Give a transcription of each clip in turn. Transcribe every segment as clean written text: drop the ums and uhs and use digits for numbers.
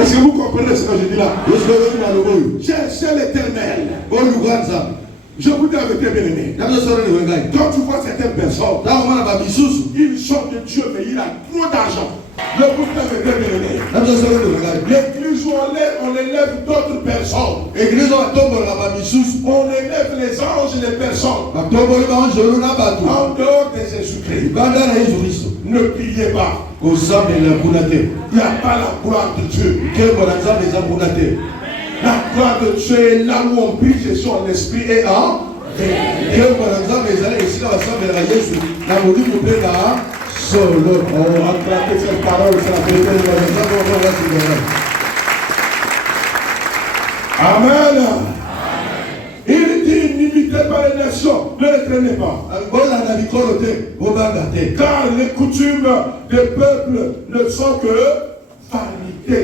Est-ce que vous comprenez ce que je dis là? Cherchez l'Éternel. Je vous dis avec tes bien-aimés. Quand tu vois certaines personnes, ils chantent de Dieu, mais il a trop d'argent. Je vous dis avec tes bien-aimés. L'église où on élève d'autres personnes. On élève les anges et les personnes. En dehors de Jésus-Christ. Ne priez pas. Il n'y a pas la gloire de Dieu. La gloire de Dieu est là où on prie Jésus en esprit et en cette parole, Amen. Il dit n'imitez pas les nations, ne les traînez pas. Car les coutumes des peuples ne sont que vanité.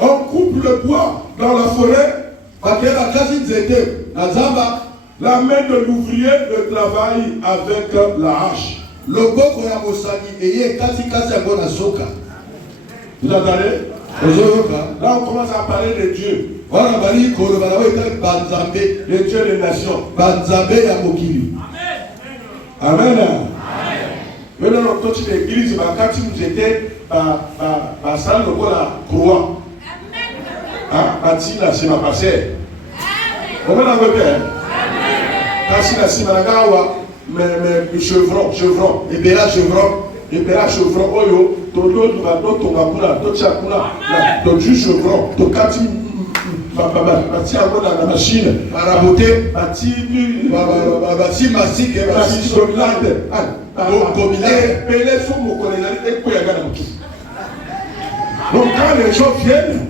On coupe le bois dans la forêt. La main de l'ouvrier le travaille avec la hache. Vous entendez? Là on commence à parler de Dieu. Le Dieu des nations. Amen. Maintenant, quand tu es l'église, quand tu nous étais à salle de la croix. Matina, c'est ma passée. Comment on a fait? Matina, c'est ma gawa. Mais chevron. Et bien là, chevron. Oyo, todo, tu vas dans ton apula, ton chapula, ton jus chevron, ton kati, bati à la machine, raboter, bati mastique, bati dominante. Donc quand les gens viennent,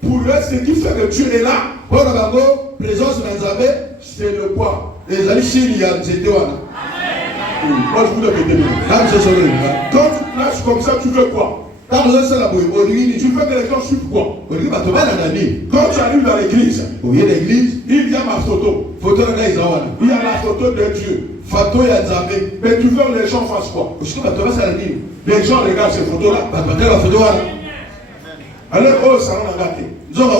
pour eux, ce qui fait que Dieu est là, c'est le bois. Moi je vous le répète. Quand tu places comme ça, tu veux quoi? Tu veux que les gens suivent quoi? Quand tu arrives dans l'église, il y a ma photo. Il y a la photo de Dieu. Mais tu veux que les gens fassent quoi? Les gens regardent ces photos-là. Alors, oh, ça va gâter. Quand on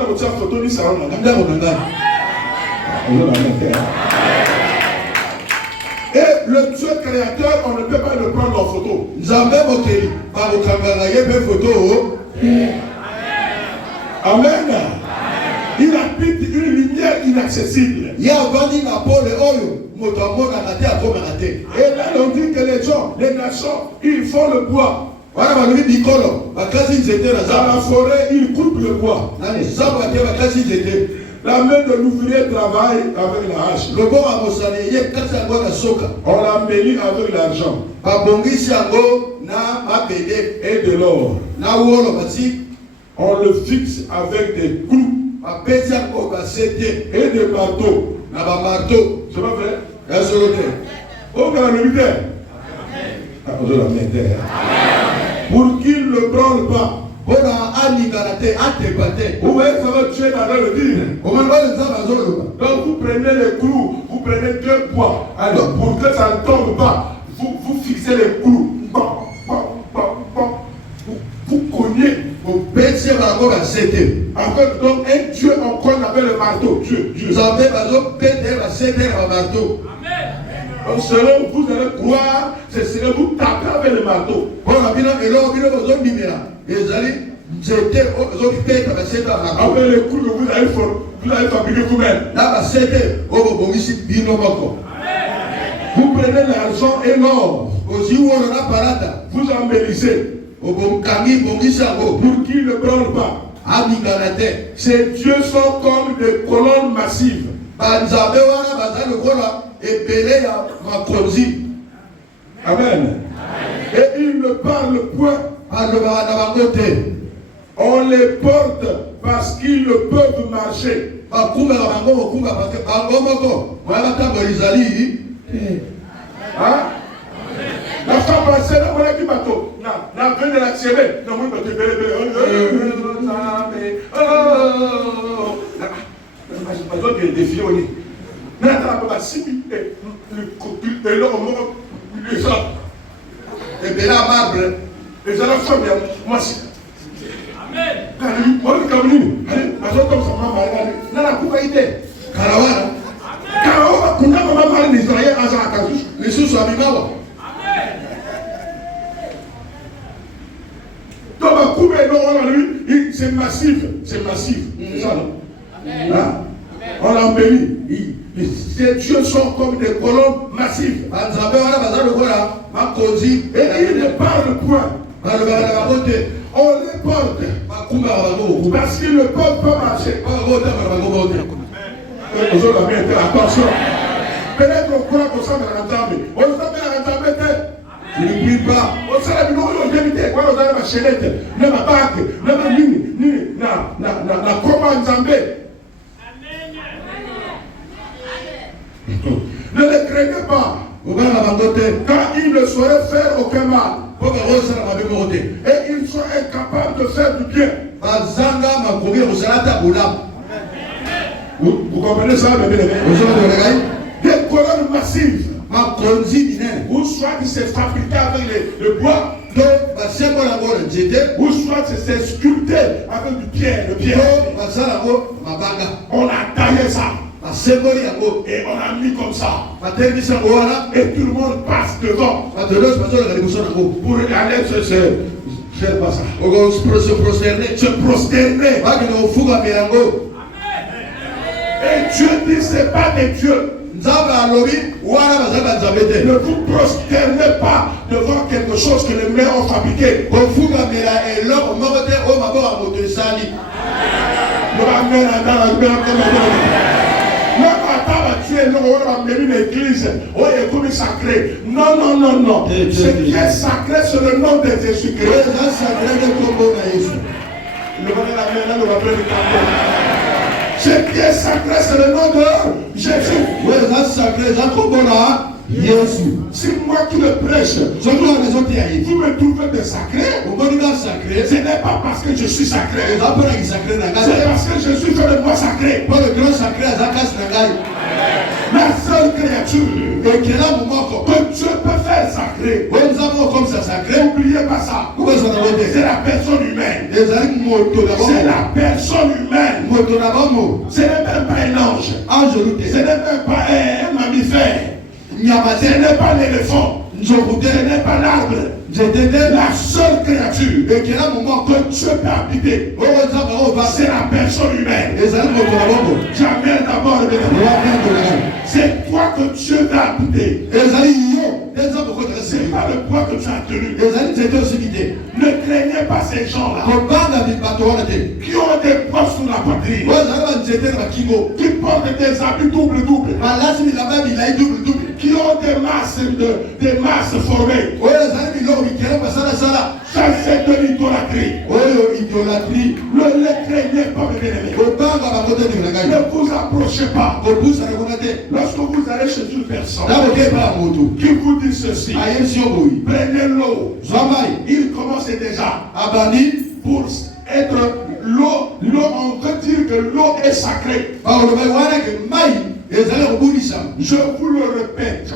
a votre photo, ça va gâter. Et le Dieu créateur, on ne peut pas le prendre en photo. Amen. Il habite une lumière inaccessible. Et là, on dit que les gens, les nations, ils font le bois. Dans la forêt, ils coupent le bois. La main de l'ouvrier travaille avec la hache. On l'embellit avec l'argent et de l'or. On le fixe avec des clous et des marteaux. C'est pas vrai? Oh, la militaire. Pour qu'il ne branle pas. Vous voyez, ça va tuer dans le dire. Donc vous prenez les clous, vous prenez 2 bois. Alors pour que ça ne tombe pas, vous fixez les clous. Vous cognez. Encore donc un Dieu en quoi on appelle le marteau. Dieu. Donc selon vous allez croire, c'est selon vous taper avec le marteau. Avec les coups que vous avez fabriqué vous-même. Vous prenez l'argent et l'or. Vous embellissez. Pour qu'il ne brûle pas. Ces dieux sont comme des colonnes massives. Amen. Et ils ne parlent point. On les porte parce qu'ils ne peuvent marcher. Hein? La femme passée, la voilà qui bateau. La veine de la tirer. Non, oui, Et bien là, marbre, et ça la femme, moi aussi. Amen. Moi, le Cameroun, allez, comme ça, maman, là, la coupe a été. Karawana. Karawana, qu'on a maman, les Israéliens, à Zakatou, les sous à Bimawa. Amen. Donc, ma coupe est non, c'est massif. C'est massif. C'est ça, non? Amen. On l'a embelli. Ces dieux sont comme des colonnes massives. Et ils ne parlent point. On les porte. Parce qu'ils ne peuvent pas marcher. Attention. Peut-être qu'on croit qu'on s'en va l'entendre. On s'en va l'entendre. Tu ne pries pas. On s'en va l'entendre. On s'en va la chaînette. Ne ma bague. Ne ma ligne. Na commande Zambé. Ne les craignez pas. Car ils ne sauraient faire aucun mal. Et ils sont incapables de faire du bien. Vous comprenez ça, mes bien-aimés? Des colonnes massives. Ou soit qui s'est fabriqué avec le bois. Ou soit c'est sculpté avec du pierre. On a taillé ça. Et on a mis comme ça. Et tout le monde passe devant. Pour aller se prosterner. Et Dieu dit c'est pas des dieux. Ne vous prosternez pas devant quelque chose que les mains ont fabriqué. L'église, oh, il est comme sacré. Non. Ce qui est sacré, c'est le nom de Jésus-Christ. Ce qui est sacré, c'est le nom de Jésus. Si moi qui le prêche, vous me trouvez de sacré, ce n'est pas parce que je suis sacré, c'est parce que Jésus fait de moi sacré. La seule créature que Dieu peut faire sacré, n'oubliez pas ça, c'est la personne humaine. C'est la personne humaine. Ce n'est même pas un ange. Ce n'est même pas un mammifère. Ce n'est pas l'éléphant. Ce n'est pas l'arbre. La seule créature que Dieu peut habiter, c'est la personne humaine. Jamais d'abord, c'est toi que Dieu va habiter. C'est pas le poids que tu as tenu. Ne craignez pas ces gens-là qui ont des poids sur la poitrine, qui portent des habits double, qui ont des masses formées. Ça c'est de l'idolâtrie. Ne les craignez pas, mes bien-aimés. Ne vous approchez pas. Lorsque vous allez chez une personne qui vous dit ceci, prenez l'eau. Il commence déjà pour être l'eau. On veut dire que l'eau est sacrée. Je vous le répète,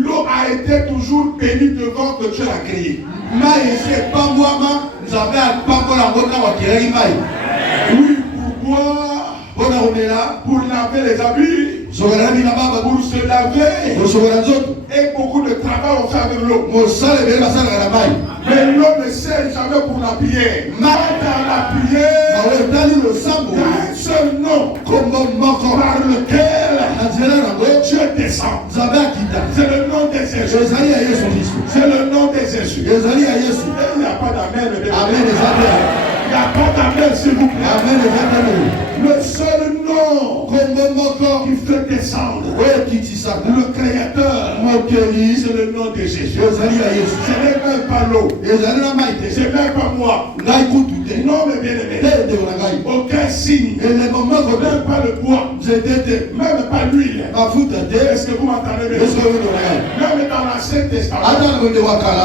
l'eau a été toujours bénie devant que Dieu l'a créée. Oui, pour boire, pour laver les habits, pour se laver, et beaucoup de travail on fait avec l'eau. Mais l'eau ne sert jamais pour la prière. Dans la prière, il y a un seul nom par lequel Dieu descend. C'est le nom de Jésus. C'est le nom de Jésus. Il n'y a pas d'amen. Il n'y a pas d'amen, s'il vous plaît. Le seul nom qui fait descendre le Créateur, c'est le nom de Jésus. Ce n'est même pas l'eau. C'est même pas moi. Non, mes bien-aimés. Aucun signe. Même pas le bois. Même pas l'huile. Est-ce que vous m'entendez bien? Même dans l'Ancien Testament,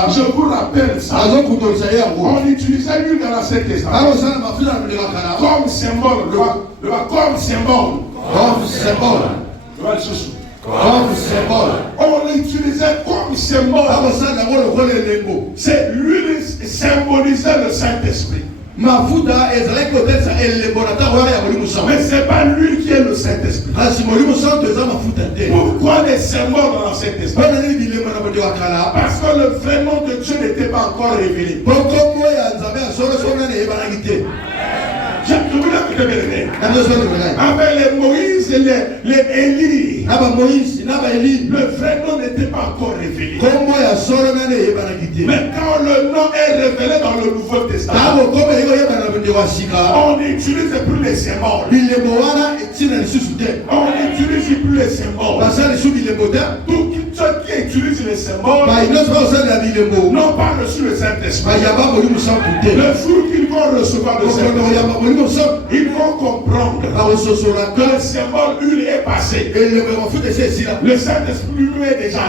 je vous rappelle ça, on utilisait l'huile dans l'Ancien Testament comme symbole, comme symbole. Comme symbole. On l'utilisait comme symbole. C'est l'huile symbolisait le Saint-Esprit. Mais c'est pas lui qui est le Saint-Esprit. Pourquoi les symboles dans l'Ancien Testament? Parce que le vrai nom de Dieu n'était pas encore révélé. Avec les Moïse et les Élie, le vrai nom n'était pas encore révélé. Mais quand le nom est révélé dans le Nouveau Testament, on n'utilise plus les symboles. On n'utilise plus les symboles. Tout ceux qui utilisent les symboles n'ont pas reçu le Saint-Esprit. Le jour qu'ils vont recevoir le Saint-Esprit, ils vont comprendre que le symbole huile est passé. Le Saint-Esprit lui est déjà là.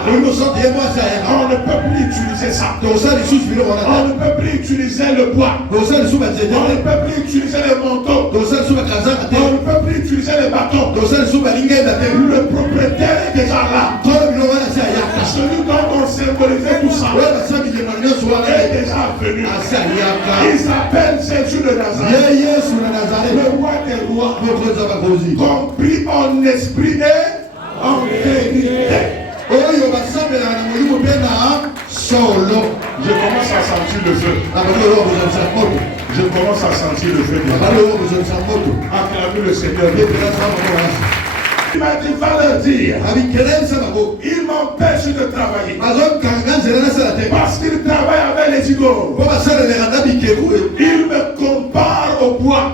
On ne peut plus utiliser ça. On ne peut plus utiliser le bois. On ne peut plus utiliser les manteaux. On ne peut plus utiliser les bâtons. Le propriétaire est déjà là. Celui dont on symbolisait tout ça est déjà venu. Il s'appelle Jésus de Nazareth, le roi des rois, compris en esprit et en vérité. Je commence à sentir le feu. Je commence à sentir le feu. Acclamez le Seigneur. Il m'a dit, va leur dire, il m'empêche de travailler. Parce qu'il travaille avec les idoles. Il me compare au bois.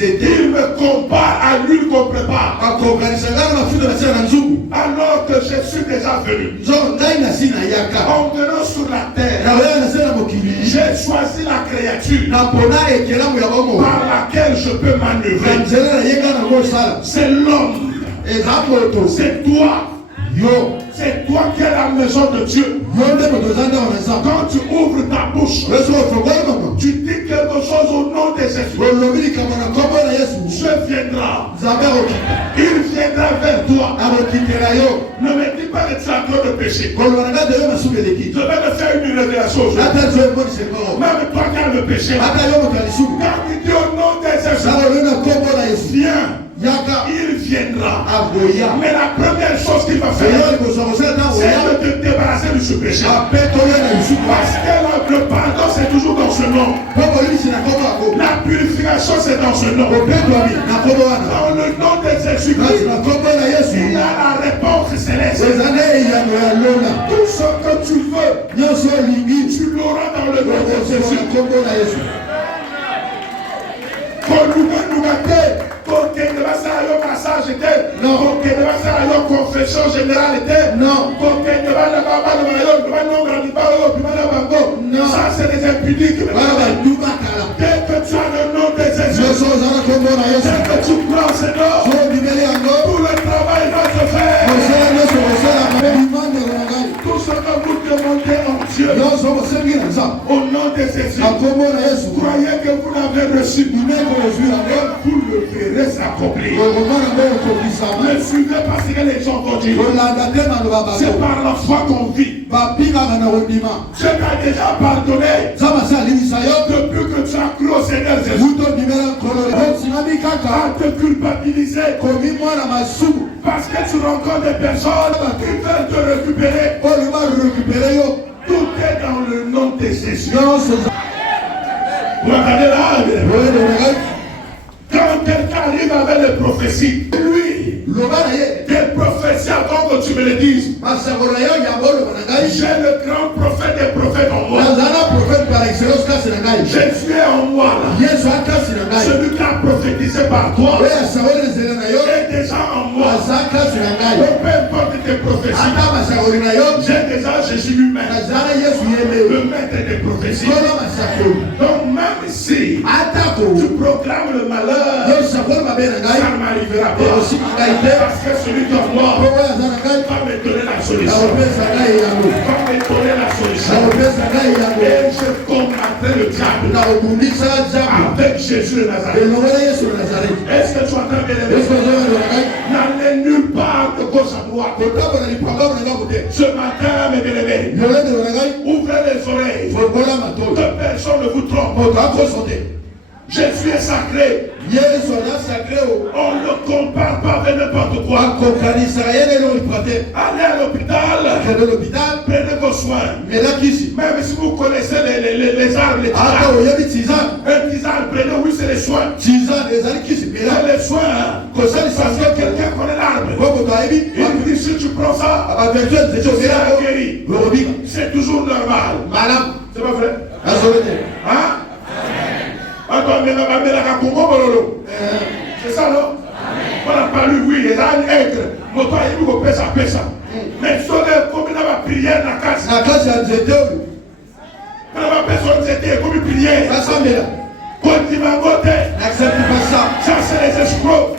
Il me compare à l'huile qu'on prépare. Alors que je suis déjà venu. En venant sur la terre, j'ai choisi la créature par laquelle je peux manœuvrer. C'est l'homme. C'est toi. C'est toi qui es la maison de Dieu. Quand tu ouvres ta bouche, tu dis quelque chose au nom de Jésus. Dieu viendra. Il viendra vers toi. Ne me dis pas que tu as trop de péché. Je vais te faire une révélation aujourd'hui. Même toi qui as le péché, quand il dit au nom de Jésus, viens. Il viendra. Mais la première chose qu'il va faire, c'est de te débarrasser de ce péché. Parce que le pardon, c'est toujours dans ce nom. La purification, c'est dans ce nom. Dans le nom de Jésus, il y a la réponse céleste. Tout ce que tu veux, tu l'auras dans le nom de Jésus. Confession générale non. Ça c'est des impudiques. Dès que tu as le nom de Jésus, dès que tu prends ce nom, tout le travail va se faire. Tout ce que vous demandez en Dieu, au nom de Jésus, croyez que vous l'avez reçu, vous le verrez s'accomplir. Ne suivez pas ce que les gens vont dire. C'est par la foi qu'on vit. Dieu t'a déjà pardonné depuis que tu as cru au Seigneur Jésus. À te culpabiliser parce que tu rencontres des personnes qui veulent te récupérer. Tout est dans le nom de Jésus. Vous entendez là? Quand quelqu'un arrive avec des prophéties, lui, des prophéties avant que tu me le dises. J'ai le grand prophète des prophètes en moi. Jésus est en moi. Celui qui a prophétisé par toi est déjà en moi. Peu importe tes prophéties, j'ai déjà Jésus lui-même, le maître des prophéties. Donc même si tu proclames le malheur, ça ne m'arrivera pas. Parce que celui qui est en moi va me donner la solution. me donner la solution. Et je combattrai le diable avec Jésus de Nazareth. Est-ce que tu entends bien? N'allez nulle part de gauche à droite. Ce matin, mes bien-aimés, ouvrez les oreilles. Que personne ne vous trompe. Jésus est sacré. On ne compare pas avec n'importe quoi. Allez à l'hôpital. Prenez vos soins. Même si vous connaissez les arbres, les tisanes. Un tisane, prenez, oui, c'est les soins. C'est les soins. Parce que quelqu'un connaît l'arbre. Il dit, si tu prends ça, tu seras guéri. C'est toujours normal. C'est pas vrai? Hein? C'est ça, non? On n'a pas lu, oui, les ânes aigres. Mais si on est comme il a prié dans la casse. On n'a pas besoin de comme une prière. Quand il va voter, ça c'est les escrocs.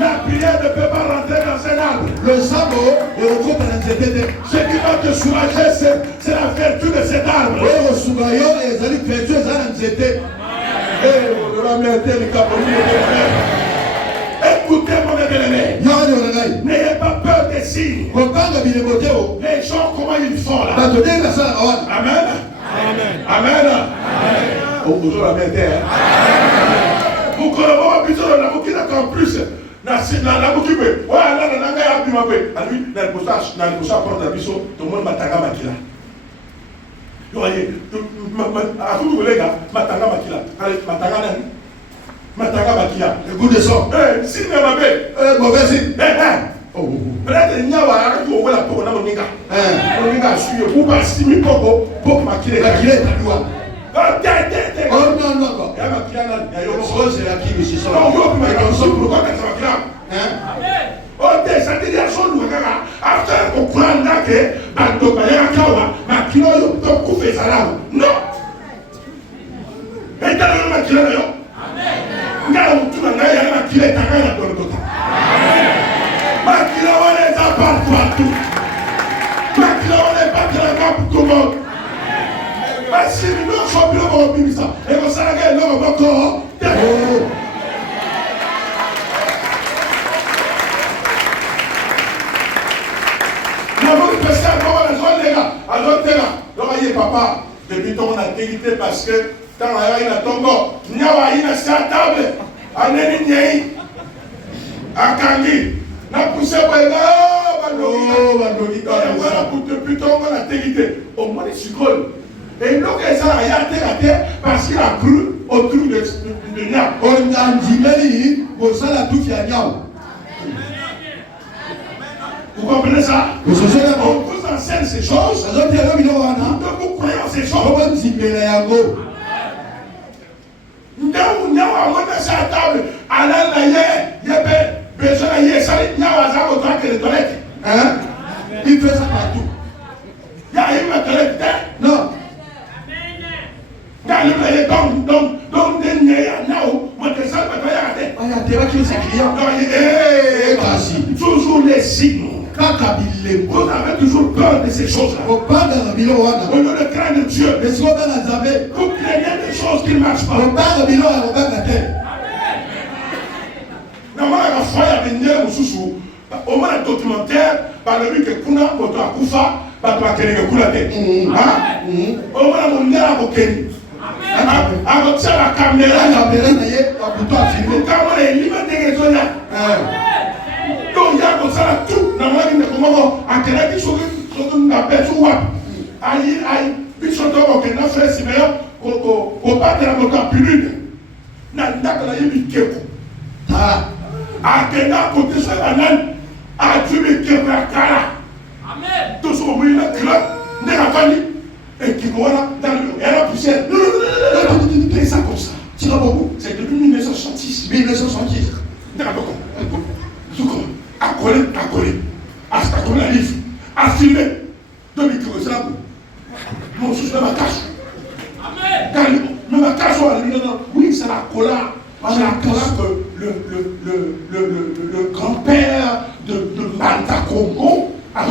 La prière ne peut pas rentrer dans un arbre. Ce qui va te soulager, c'est la vertu de cet arbre. Écoutez mon bien-aimé. N'ayez pas peur des signes. Les gens, comment ils font là? Amen. Amen. Vous connaissez plutôt la bouquille en plus. La bouquille, voilà, la tout le monde m'a tagama makila. Vous voyez, à tous les gars, matanga makila. Matanga makila. Le goût de sang. Si vous m'avez, mauvais signe. Peut-être qu'il y a un peu de la peau, on a un peu ou pas si mi poco, pour maquiller la guillet à toi. Oh non, non, non. Il y a ma cliente, il y a une chose, c'est la qui me s'y sort. Non, il y a une chose pour le quoi, c'est ma cliente. Oh, ça dit la chose, après, on prend un acte, à Tobaya Kawa, ma cliente, on coupe les salades. Non. Et t'as le ma cliente, non? Amen. Tu m'as dit, ma cliente, t'as rien à toi. Ma cliente, on est à part partout. Ma cliente, on est pas très grand pour tout le monde. Si nous sommes bien au ministère, et vous savez, nous sommes encore. Nous avons fait ça comment les autres les gars. Alors, voyez, papa, depuis ton activité, parce que quand on a eu un tombeau, il y a eu une table, à Nénignei, à Kangi, n'a poussé pour les gars, voilà, depuis ton activité, au moins les sucres. Et donc, ça a été raté parce qu'il a cru au truc de Niam. On a dit, vous comprenez ça? On vous enseigne ces choses. Vous croyez en ces choses. Nous avons à table. Alors, il y a besoin de les toilettes. Il fait ça partout. Il y a une toilette. Non. Toujours les signes. Vous avez toujours peur de ces choses-là. Au lieu de craindre Dieu, vous craignez des choses qui ne marchent pas. Au moins, un documentaire, par le but que Kuna, Moto Akufa, Bato Akenege Kulate. Au moins, mon nez a Bokeni. Alors, ça, la caméra, quand on est libre de raisonner. Donc, il y a comme ça, tout. Normalement, comment on a quelqu'un qui appelle sur WAP. Aïe, puis son temps, on a fait si meilleur, qu'on part de la moto à plus. N'a pas eu de kékou. A Kena, côté sur la banane, a tué le kékou à Kala. Amen. Tout ce moment, il a club, n'est pas famille. Et qui voilà, dans le. Elle a poussé. Non, c'est ça comme ça. C'est depuis 1966. 1966. D'accord. Accolé. À ce qu'on a livre. À filmer. Donc, il faut ça. Mon souci de ma cache. Amen. Mais ma cache, oui, c'est la cola. C'est la cola que le grand-père de Manta Congo a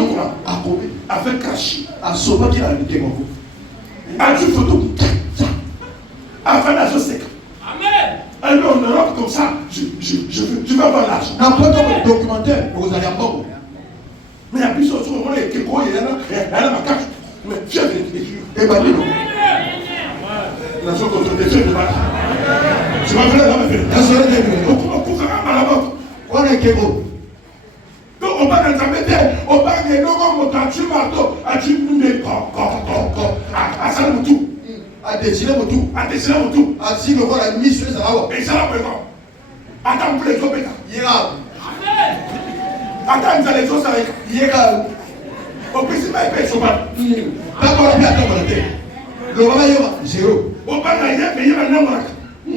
avec crash. À sauver qui a lutté mon coup. À du photo. Avant la société. Amen. Alors en Europe comme ça, je veux avoir l'argent. Après ton documentaire, vous allez à Bordeaux. Mais il y a plusieurs choses. On est quelque chose, il y a ma carte. Mais viens de l'écriture. Et bah, dis-nous. La chose contre les jeunes de ma je m'appelle là, ma fille. La soirée des nuits. On couvre à la mort. On est Kébo. Donc on va dans sa méthode, on va gagner comme on t'a tué marteau, à tuer nous des corps, à ça le tout. À dessiner mon tout. À dessiner mon tout. À si le roi la mission, ça va. Et ça va maintenant. Attends, pour les autres, Ira. attends, vous allez les autres, ça va être. Ira. Au principe, il paye son mal. D'abord, la pièce à mon tête. Le roi Yoma, zéro. On va gagner, mais il y a un nombre. Il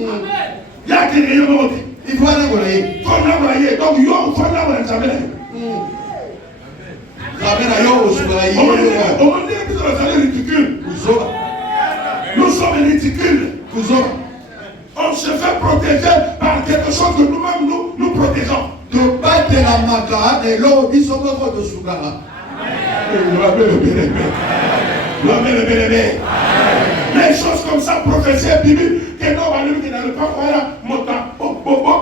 y a des rayons. Il faut aller voler. Il faut un nombre. Donc, il y a un nombre. Ça va être. On dit que vous allez ridicule. Nous sommes ridicules. On se fait protéger par quelque chose que nous-mêmes nous protégeons. Les choses comme ça, prophétie biblique, que nous allons qui n'allons pas voir, Moto,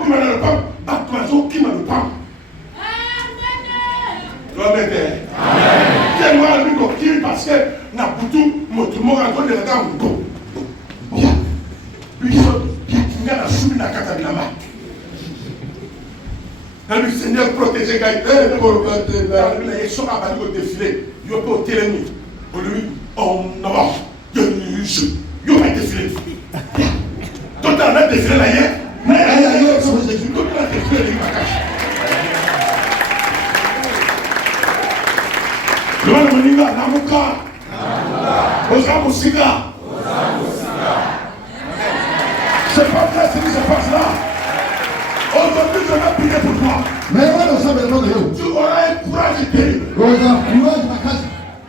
qui n'allons pas, Batmazo qui n'allons pas. Parce que n'a pas tout le monde a donné le temps. Bien. Puis il y a la soupe dans la catabinama. Le Seigneur protégé Gaïté. Il sera battu au défilé. Il n'y a pas au télémi. Pour lui, on n'a pas. Il y a défilé. Tout le monde défilé là hier. Tout le monde défilé là. Le Moninga, Namuka, Osamusika. C'est pas vrai ce qui se passe là. Aujourd'hui, je vais prier pour toi. Mais voilà, ça me demande. Tu auras un courage terrible.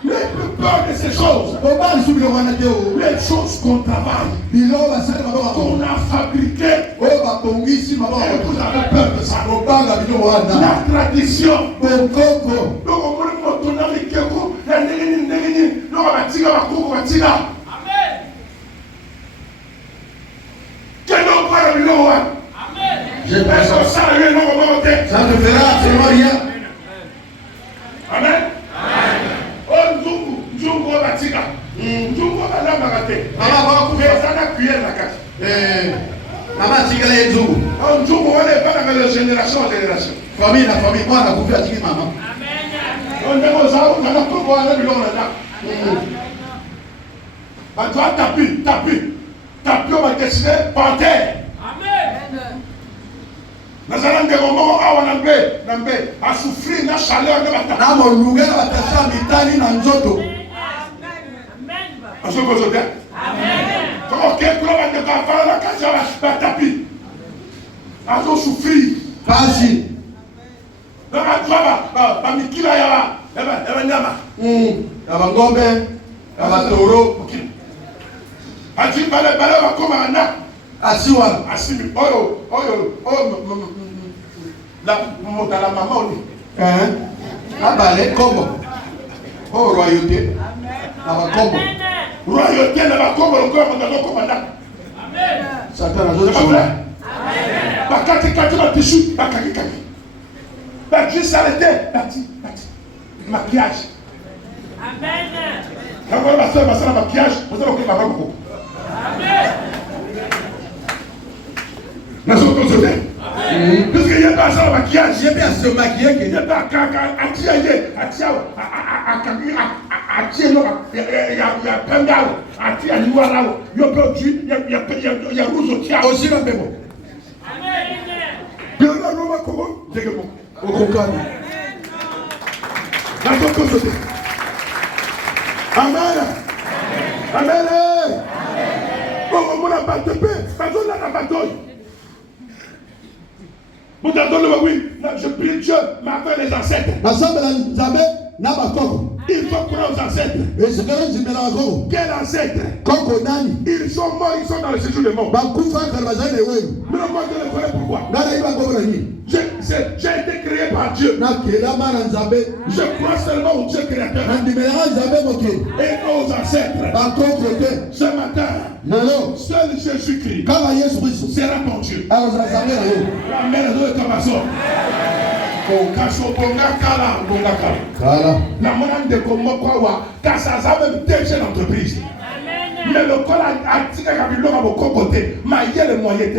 N'aie plus peur de ces choses. Les choses qu'on travaille, qu'on a fabriquées. Et vous avez peur de ça. La tradition. Donc, on a mis quelque chose. Ça ne fera absolument rien. Amen. Oh, Nzungu Batika. Nzungu Balamagate. Maman, tu as les Nzungu. Oh, Nzungu, on n'est pas dans la génération en génération. Famille, la famille, moi, la coupe à Tiki, maman. On est aux arbres, on a tout pour aller là. On doit taper. On va dessiner par terre. Nous allons dire au moment où on a souffrir la chaleur de la terre. Na moluga batasa mitani na nzoto. Amen. Comment quelqu'un va te faire la cage à tapis? Azo souffrir. Facile. Donc à toi, bah mikila ya ba nyama. Abangombe, abatoro. Ati bale va comme un na. Asiwa. Asimi. La maman ni. Abale kombo. Oh royauté. Abakombo. Royauté na bakombo encore dans commandant. Amen. Satan a C'est pas vrai. Amen. Bakati ba tissu, bakaki. Ba juste arrêté, bati. Maquillage. Amen. Quand on va faire ça maquillage, vous allez faire beaucoup. Amen. Nous sommes tous là. Parce qu'il n'y a pas ça le maquillage. Il n'y a pas se maquiller. Il n'y a pas je prie Dieu, m'appelle les ancêtres. Il faut prendre aux ancêtres. Quels ancêtres? Ils sont morts, ils sont dans le séjour des morts. Mais moi, je ne connais pourquoi. j'ai été créé par Dieu. Je crois seulement au Dieu créateur. Et aux ancêtres. Ce matin, seul Jésus-Christ sera ton Dieu. La mère de Kamaso. La monnaie de Komokwa, car ça a même déjà l'entreprise. Mais le col a dit qu'à mon côté, mais il y a les moyens,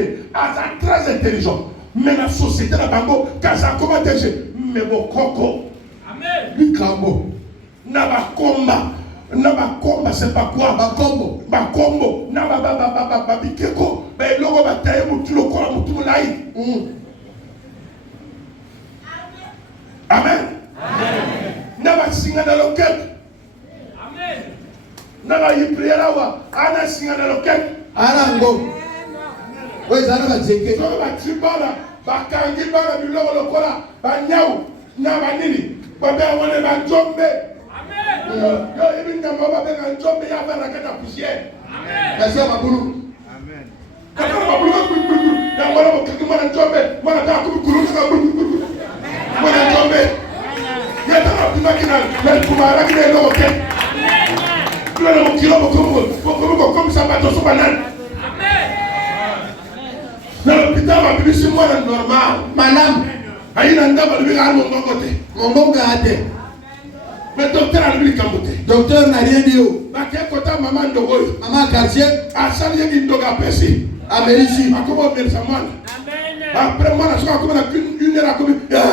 très intelligent. Mais la société, la bango, car ça comment déjà, mais mon coco, lui cambo, n'a pas combat. Naba c'est pas quoi? Bakombo. Naba bikeko. Mais logo bataille mutu lo kola mutu mulai. Amen. Naba singa na loket. Amen. Naba yipriera wa ana singa na loket. Ana ngo. Oye zana ba jeke. So ba tribala bakangi bana bilogo lokola banyau naba nini? Babe wone ba jombe. Yo, even the mama beg and jump me up and I get a poussière. Amen. That's my bulu. Amen. That's my bulu. Now, what about cooking and jump it? What about cooking? When I jump it, get out of the machine and let Kumara get a look at. Let them kill come Sabato Superman. Amen. Now, Peter, I'm busy more than normal. Madame, I didn't never be out of Mongote. Mais docteur a lui camboté. Docteur n'a rien dit. Ma kota maman ndogo. Maman quartier. A sali yeki ndoga pesi. A merisi. A comment faire ça man. Amen. Après moi la soirée comme la une heure comme papa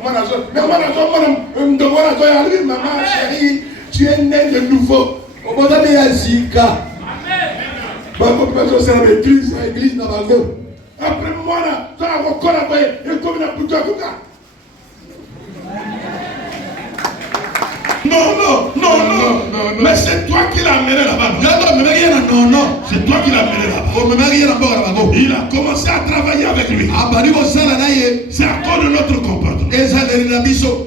moi la soirée. Mais moi la soirée ndogo la soirée lui maman chérie, tu es né de nouveau. Au moment de la zika. Amen. Ba ko peso c'est l'église na bango. Après moi la ça va collaborer et comme na puto kuka. Non. Mais c'est toi qui l'as amené là-bas. Non. C'est toi qui l'as amené là-bas. Il a commencé à travailler avec lui. C'est à cause de notre comportement.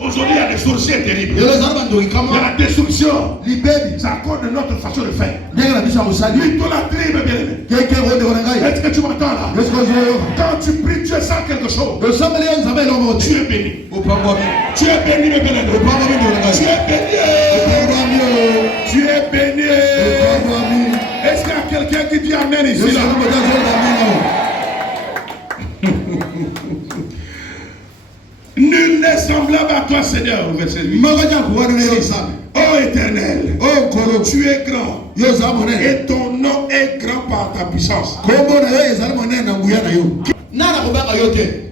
Aujourd'hui, il y a des sorciers terribles. Il y a la destruction. C'est à cause de notre façon de faire. L'idolâtrie, bien aimé. Est-ce que tu m'entends là? Quand tu pries, tu sens quelque chose. Tu es béni. Tu es béni, mes bien-aimés. Tu es béni. Tu es béni. Est-ce qu'il y a quelqu'un qui dit Amen ici là? Nul n'est semblable à toi, Seigneur. Verset 8. Oh Éternel, tu es grand. Et ton nom est grand par ta puissance.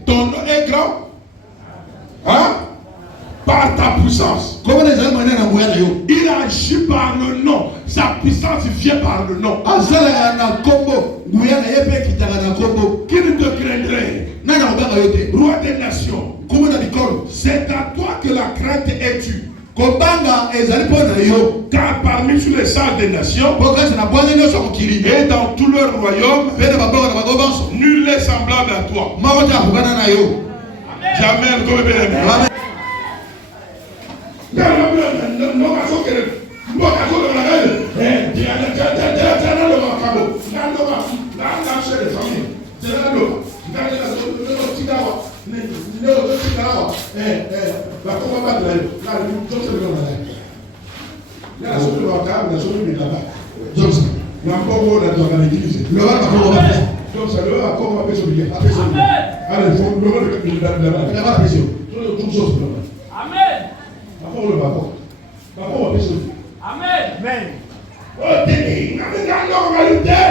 Ton nom est grand. Hein? Par ta puissance. Il agit par le nom. Sa puissance vient par le nom. Qui ne te craindrait? Roi des nations. C'est à toi que la crainte est due. Car parmi tous les sages des nations et dans tout leur royaume, nul n'est semblable à toi. Jamais comme bien. Amen. Oh, t'es normalité.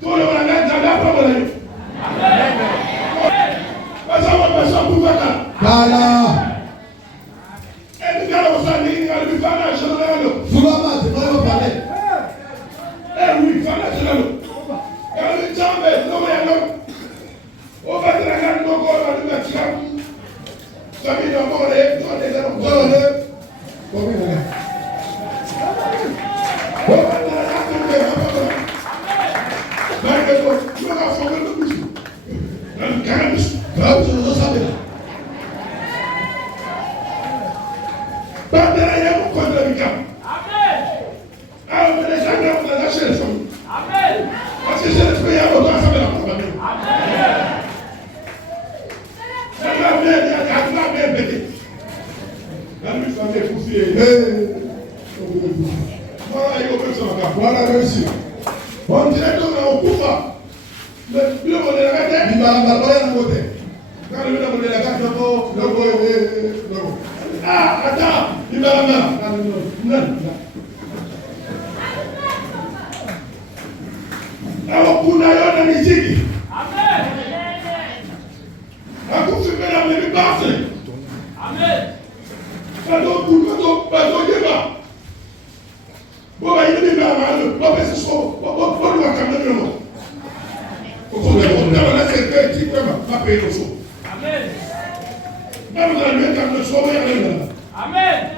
Tout le monde a la parole. Amen. Amen. On dirait que on pouvoir. Le monde de la carte, il va la côté. Quand le monde de la carte, ah, attends, il va la main. Alors, pour la musique. Amen. Amen.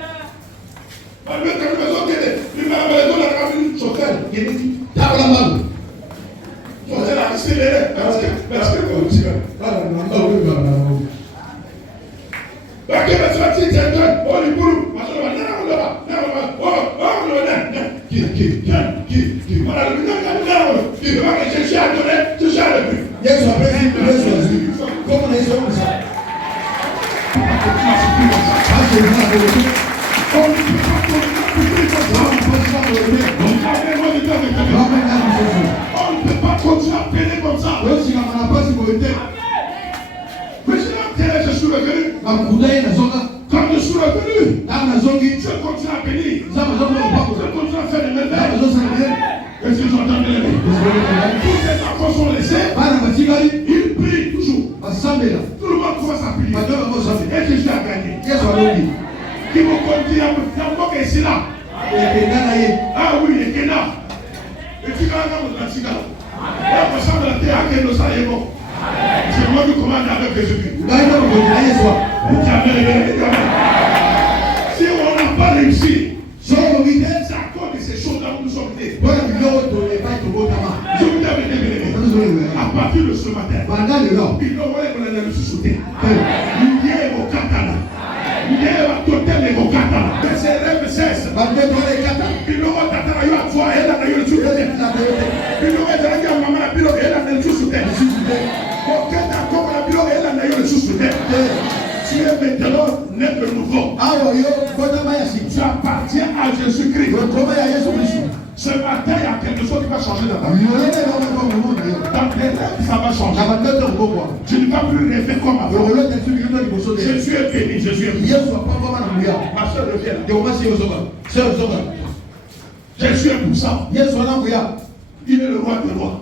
Il est le roi des rois.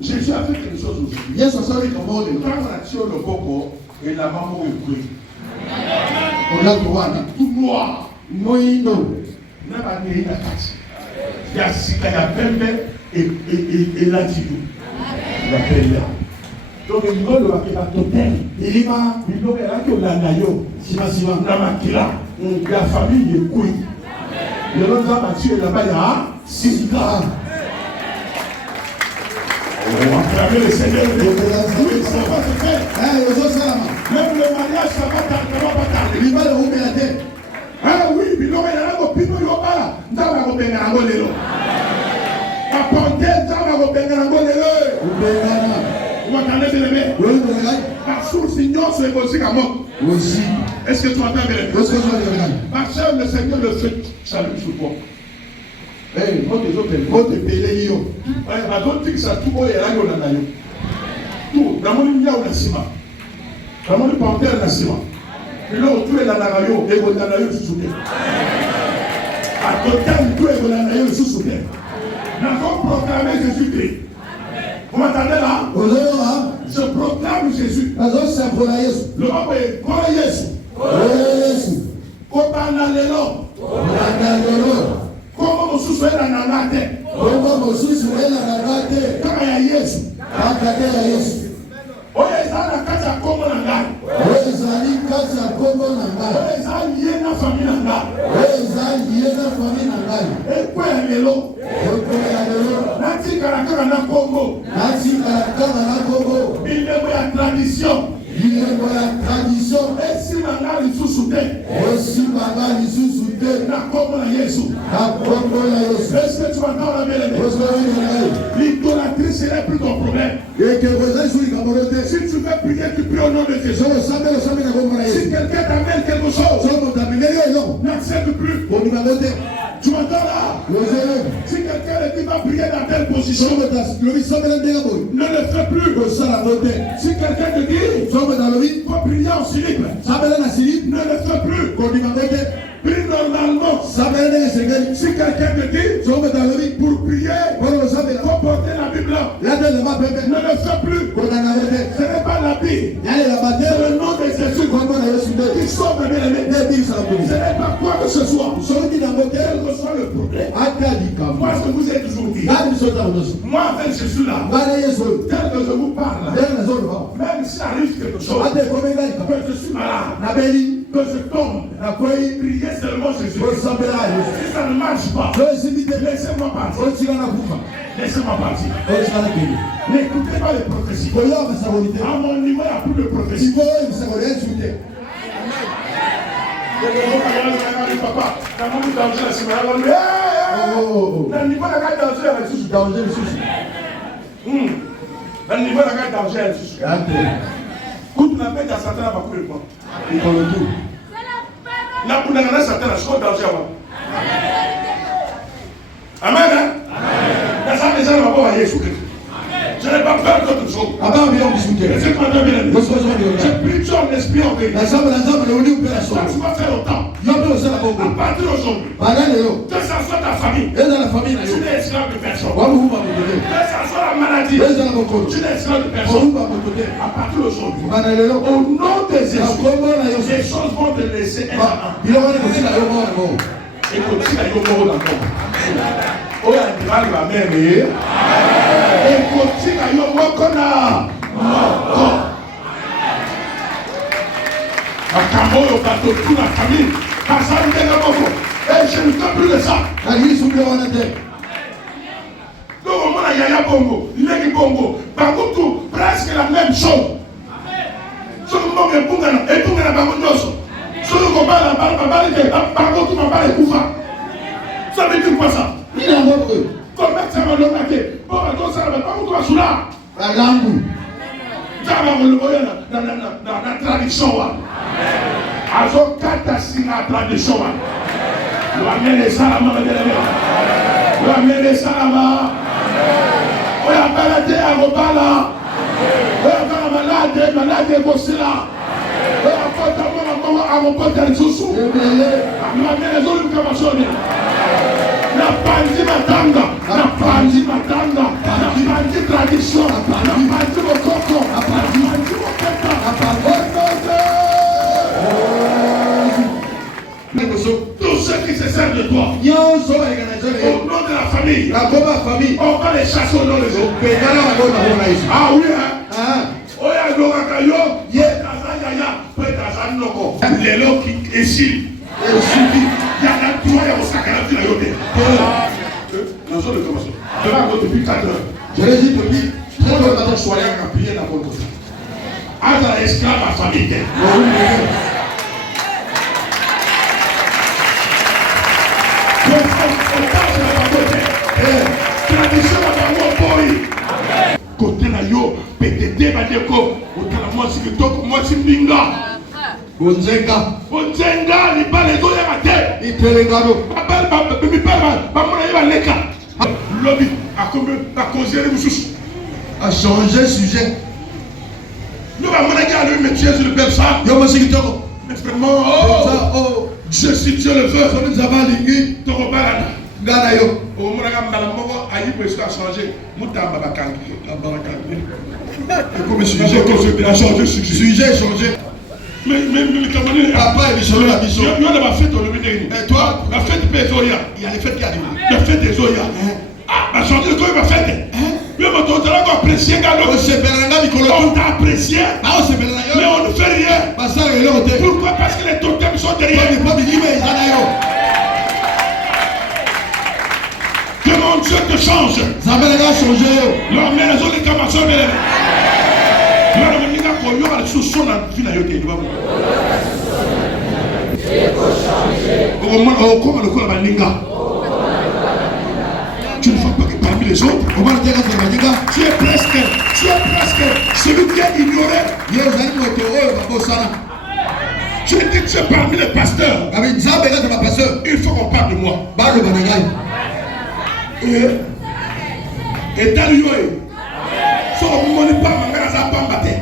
Jésus a fait quelque chose aussi. Et la maman est pris. On a le droit de tout noir. Moïno. Il y a Sika, il y a Pembe et Latidou. Il y a Pembe. Donc, il y a le totem. Il y a la famille est couille. Le nom de la Mathieu là-bas, il y a 6 gars. On va acclamer le Seigneur. Oui, ça va se faire. Même le mariage, ça va tarder. Il va le rouler la tête. Ah oui, il y a un pino yoba. Ndaba ko benga ngo lelo. Aponte ndaba ko benga ngo lelo. On va t'enlever les mains. Oui, parce que sinon, c'est aussi comme moi. Aussi. Est-ce que tu entends bien? Est-ce que tu entends bien? Parce que le Seigneur le fait salut sur toi. Eh, moi des autres, moi des pélés yo. I don't think ça tout est là yo na yo. Tout, dans mon ligne on a ciment. Dans mon panthère na ciment. Et là tout est là na yo et on na yo sous terre. À total tout est là yo sous terre. Nous avons proclamé Jésus-Christ. Vous m'entendez là? Je proclame Jésus. Le homme est quoi Jésus? Comment lelo? Comment vous souffrez dans la tête? Comment vous souffrez dans la tête? Quand il y a Jésus. Oye ezali kati ya kombo na ngai. Oye ezali kati ya kombo na ngai. Oye ezali ye na famille na ngai. Oye ezali ye na famille na ngai. Ekwe ya lelo. Ekwe ya lelo. Natikala kaka na kombo. Natikala kaka na kombo. Bilembo ya tradition. Bilembo ya tradition. Esi na ngai lisusu te. Esi na ngai lisusu te. Na kombo na Yesu. Na kombo na Yesu. Est-ce que tu entends la belle? L'idolâtrie serait plus ton problème. Si tu veux prier, tu pries au nom de Jésus. Si quelqu'un t'amène quelque chose, n'accepte plus. Tu m'entends là? Si quelqu'un dit va prier dans telle position, ne le fais plus. Si quelqu'un te dit, faut prier en slip, ne le fais plus. Prie normalement. Si quelqu'un te dit, pour prier, faut porter la Bible. Ne le fais plus. Ce n'est pas la Bible. C'est le nom de Jésus qui sauve bien aimé. Ce n'est pas quoi que ce soit. Quel que soit le problème. Moi, ce que vous avez toujours dit. Moi, avec Jésus là, tel que je vous parle, même s'il arrive quelque chose, que je suis malade, que je tombe, priez seulement Jésus. Si ça ne marche pas, laissez-moi partir. Laissez-moi partir. N'écoutez pas les prophéties. À mon niveau, il n'y a plus de prophéties. Papa, je n'ai pas peur d'autre chose. Je prie sur l'esprit en vérité. Ça doit faire autant. À partir d'aujourd'hui, que ça soit ta famille, tu n'es esclave de personne. Que ça soit la maladie, tu n'es esclave de personne. À partir d'aujourd'hui, au nom de Jésus, ces choses vont te laisser un à un. Et continue à y avoir dans ton. Oh, il y a la même. Et continue à y avoir qu'on a. À Cameroun, au bateau, toute la famille. Et je ne fais plus de ça. Donc, au moment où il y a Bongo, il y a Bongo, tout presque la même chose. Ce que vous avez dit, et tout le monde ce que vous avez dit, ça veut dire quoi ça? Comment ça va le maquer? Bon, ça va pas vous sous là. La langue. Ça va le voyer dans la tradition. Azo kata singa tradition. Lo amene salama madelele. Lo amene salama. Oya balade agobala. Oya bala malade bosila. Oya kota mama agobota nsusu. Lo amene zolu kama shoni. Na panzi matanga, na panzi tradition, na panzi mokoko, na panzi moketa, na panzi. Tous ceux qui se servent de toi, au nom de la famille, on va les chasser au nom de Jésus. Ah oui, hein? Oya Gorakayo, Yetazayaya, Petazanoko, les lots qui ici. Il y a la trois, il y a au Sakara, tu l'as yoté. Dans zone de commencement. Je vais encore depuis 4 heures. Je l'ai dit depuis 3 heures maintenant, je suis allé à prier dans votre côté. Ata esclave à famille. Côté na yo, PTT va dire que moi si je toque, moi si m'inga. Bonzenga, ni pas les autres matin. Il peut les gars. Lobby a causé les ressources. A changé sujet. Nous avons dit à lui, mais tu es le père ça. Vraiment, je suis Dieu le veut. Nous avons dit, tu reparles. Ganayo. Au moment où Aïe peut se changer. Moutamba Bakangi. Comme sujet, a changé sujet. Mais le Camerounais, après, il change la mission. Il y a la fête au Luminéri. Et toi, la fête des Zoya. Il y a les fêtes qui arrivent. La fête des Zoya. Ah, la change de quoi il va faire? Mais on t'a apprécié, on t'a apprécié. Mais on ne fait rien. Pourquoi? Parce que les totems sont derrière. Que mon Dieu te change. Ça va les gars changer. Non, mais les autres camassons, mais tu ne fais pas que parmi les autres. Tu es presque celui qui est ignoré. Tu es parmi les pasteurs. Il faut qu'on parle de moi. Et dans le so vous ne pas mangara ça pas battre.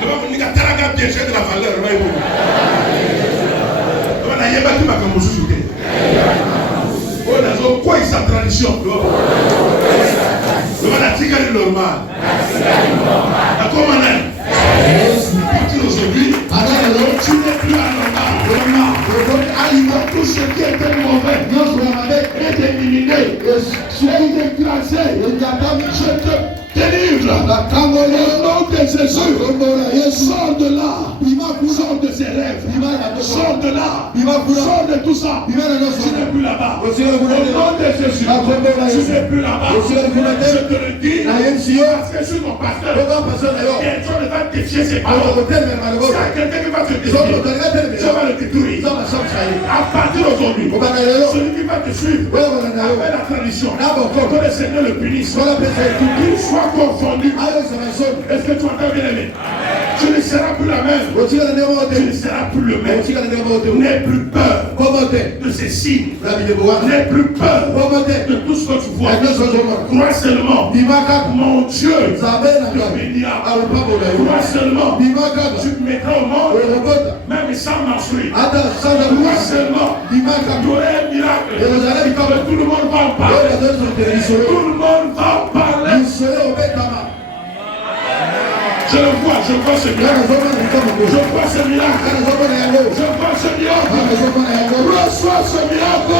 Le va vous dire taraga bien j'ai de la valeur mais vous. On a yeba qui va comme vous soutenir. On a zo quoi sa tradition. Le va la tigre normal. D'accord madame. Partir aujourd'hui, tu n'es plus anormal. Tout ce qui était mauvais est éliminé. Ce qui est classé, je te délivre. Au nom de Jésus, sors de là. Sors de ses rêves. Sors de là. Sors de tout ça. Tu n'es plus là-bas. Au nom de Jésus, tu n'es plus là-bas. Je te le dis, parce que je suis ton pasteur. Quelqu'un ne va défier ses paroles. C'est quelqu'un qui va te défier. Je vais le détruire. À partir d'aujourd'hui, celui qui va te suivre, avec la tradition, que le Seigneur le punisse, qu'il soit confondu. Est-ce que tu entends bien aimé? Tu ne seras plus la même. Tu ne seras plus le même. N'aie plus peur de ces signes. N'aie plus peur de tout ce que tu vois. Crois seulement. Mon Dieu te bénira. Crois seulement. Tu te mettras au monde, même sans m'instruire. Crois seulement. Tu aurais un miracle. Tout le monde va en parler. Tout le monde va en parler. Je le vois, je vois ce miracle. Je vois ce miracle. Je vois ce miracle. Reçois ce miracle.